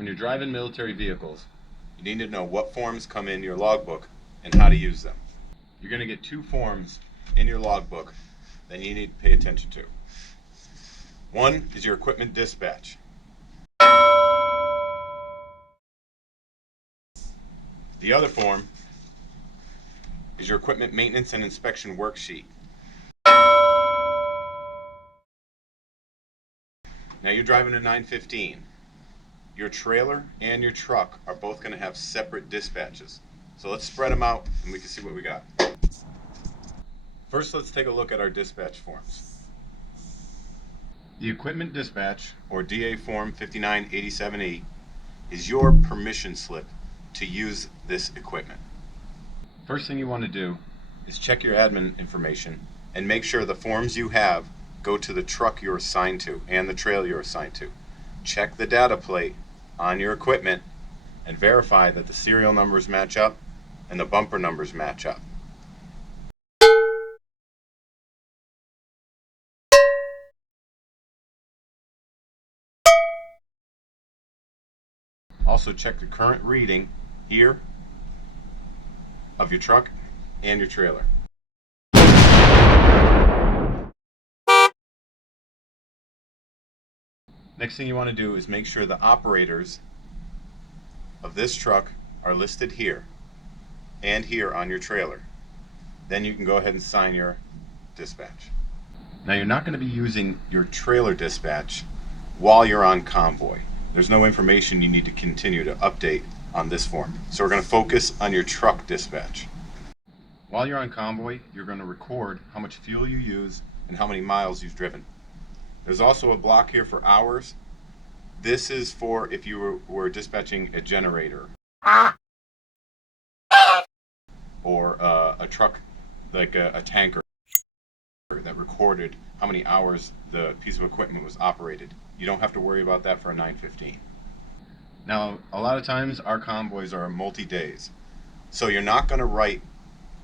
When you're driving military vehicles, you need to know what forms come in your logbook and how to use them. You're going to get two forms in your logbook that you need to pay attention to. One is your equipment dispatch. The other form is your equipment maintenance and inspection worksheet. Now you're driving a 915. Your trailer and your truck are both going to have separate dispatches. So let's spread them out and we can see what we got. First, let's take a look at our dispatch forms. The equipment dispatch, or DA form 5987E, is your permission slip to use this equipment. First thing you want to do is check your admin information and make sure the forms you have go to the truck you're assigned to and the trailer you're assigned to. Check the data plate on your equipment and verify that the serial numbers match up and the bumper numbers match up. Also check the current reading here of your truck and your trailer. Next thing you want to do is make sure the operators of this truck are listed here and here on your trailer. Then you can go ahead and sign your dispatch. Now you're not going to be using your trailer dispatch while you're on convoy. There's no information you need to continue to update on this form. So we're going to focus on your truck dispatch. While you're on convoy, you're going to record how much fuel you use and how many miles you've driven. There's also a block here for hours. This is for if you were dispatching a generator or a truck like a tanker that recorded how many hours the piece of equipment was operated. You don't have to worry about that for a 915. Now, a lot of times our convoys are multi-days, so you're not going to write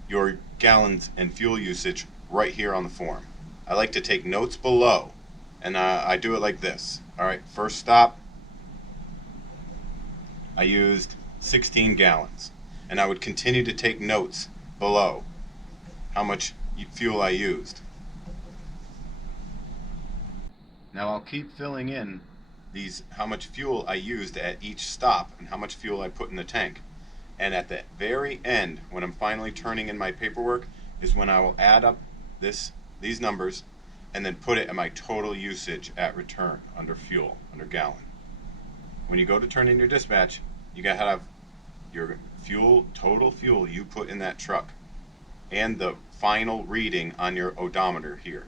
your gallons and fuel usage right here on the form. I like to take notes below, and I do it like this. All right, first stop, I used 16 gallons, and I would continue to take notes below how much fuel I used. Now I'll keep filling in these how much fuel I used at each stop and how much fuel I put in the tank. And at the very end, when I'm finally turning in my paperwork, is when I will add up these numbers and then put it in my total usage at return under fuel, under gallon. When you go to turn in your dispatch, you gotta have your total fuel you put in that truck and the final reading on your odometer here.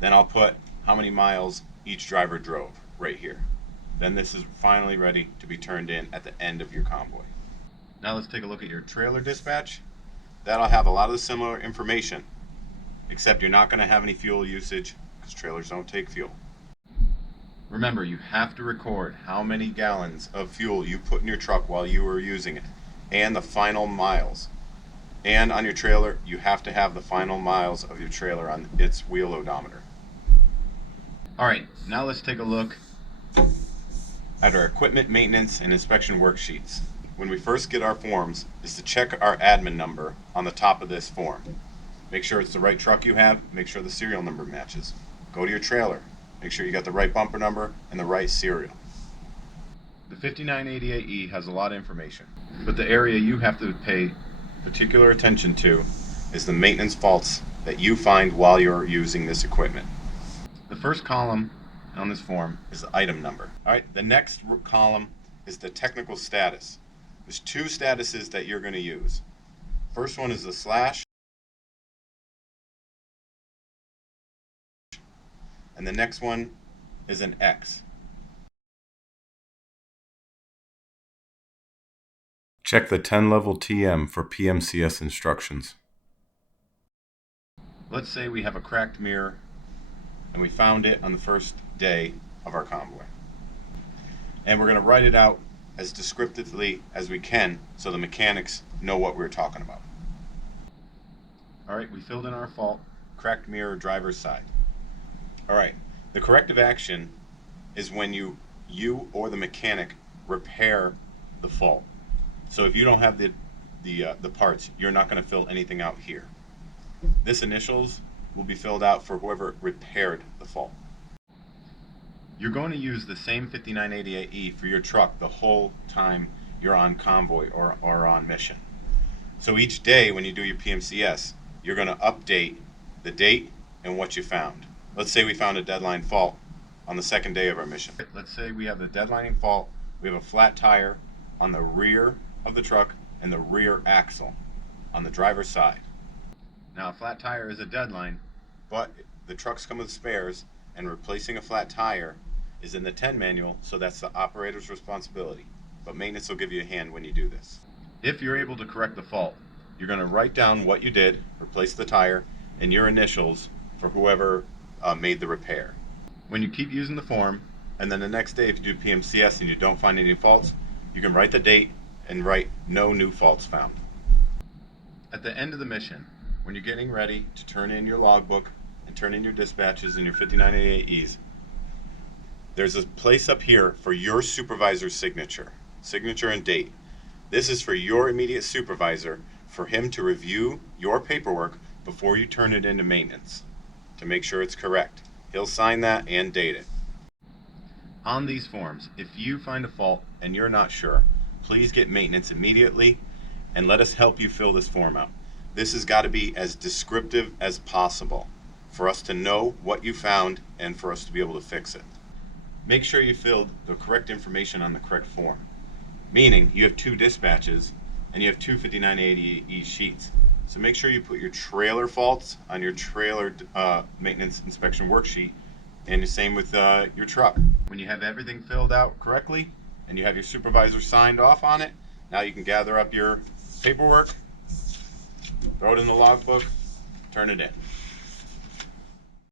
Then I'll put how many miles each driver drove right here. Then this is finally ready to be turned in at the end of your convoy. Now let's take a look at your trailer dispatch. That'll have a lot of the similar information, except you're not going to have any fuel usage because trailers don't take fuel. Remember, you have to record how many gallons of fuel you put in your truck while you were using it and the final miles. And on your trailer, you have to have the final miles of your trailer on its wheel odometer. Alright, now let's take a look at our equipment maintenance and inspection worksheets. When we first get our forms is to check our admin number on the top of this form. Make sure it's the right truck you have, make sure the serial number matches. Go to your trailer, make sure you got the right bumper number and the right serial. The 5988E has a lot of information, but the area you have to pay particular attention to is the maintenance faults that you find while you're using this equipment. The first column on this form is the item number. All right, the next column is the technical status. There's two statuses that you're going to use. First one is the slash, and the next one is an X. Check the 10-level TM for PMCS instructions. Let's say we have a cracked mirror and we found it on the first day of our convoy. And we're going to write it out as descriptively as we can so the mechanics know what we're talking about. Alright, we filled in our fault, cracked mirror driver's side. Alright, the corrective action is when you or the mechanic repair the fault. So if you don't have the parts, you're not going to fill anything out here. This initials will be filled out for whoever repaired the fault. You're going to use the same 5988E for your truck the whole time you're on convoy or on mission. So each day when you do your PMCS, you're going to update the date and what you found. Let's say we found a deadline fault on the second day of our mission. Let's say we have the deadlining fault. We have a flat tire on the rear of the truck and the rear axle on the driver's side. Now a flat tire is a deadline, but the trucks come with spares, and replacing a flat tire is in the 10 manual, so that's the operator's responsibility. But maintenance will give you a hand when you do this. If you're able to correct the fault, you're going to write down what you did, replace the tire, and your initials for whoever made the repair. When you keep using the form, and then the next day if you do PMCS and you don't find any faults, you can write the date and write no new faults found. At the end of the mission, when you're getting ready to turn in your logbook and turn in your dispatches and your 5988Es, there's a place up here for your supervisor's signature and date. This is for your immediate supervisor, for him to review your paperwork before you turn it into maintenance to make sure it's correct. He'll sign that and date it. On these forms, if you find a fault and you're not sure, please get maintenance immediately and let us help you fill this form out. This has got to be as descriptive as possible for us to know what you found and for us to be able to fix it. Make sure you filled the correct information on the correct form. Meaning you have 2 dispatches and you have 2 5980E sheets. So make sure you put your trailer faults on your trailer maintenance inspection worksheet, and the same with your truck. When you have everything filled out correctly and you have your supervisor signed off on it, now you can gather up your paperwork, throw it in the logbook, turn it in.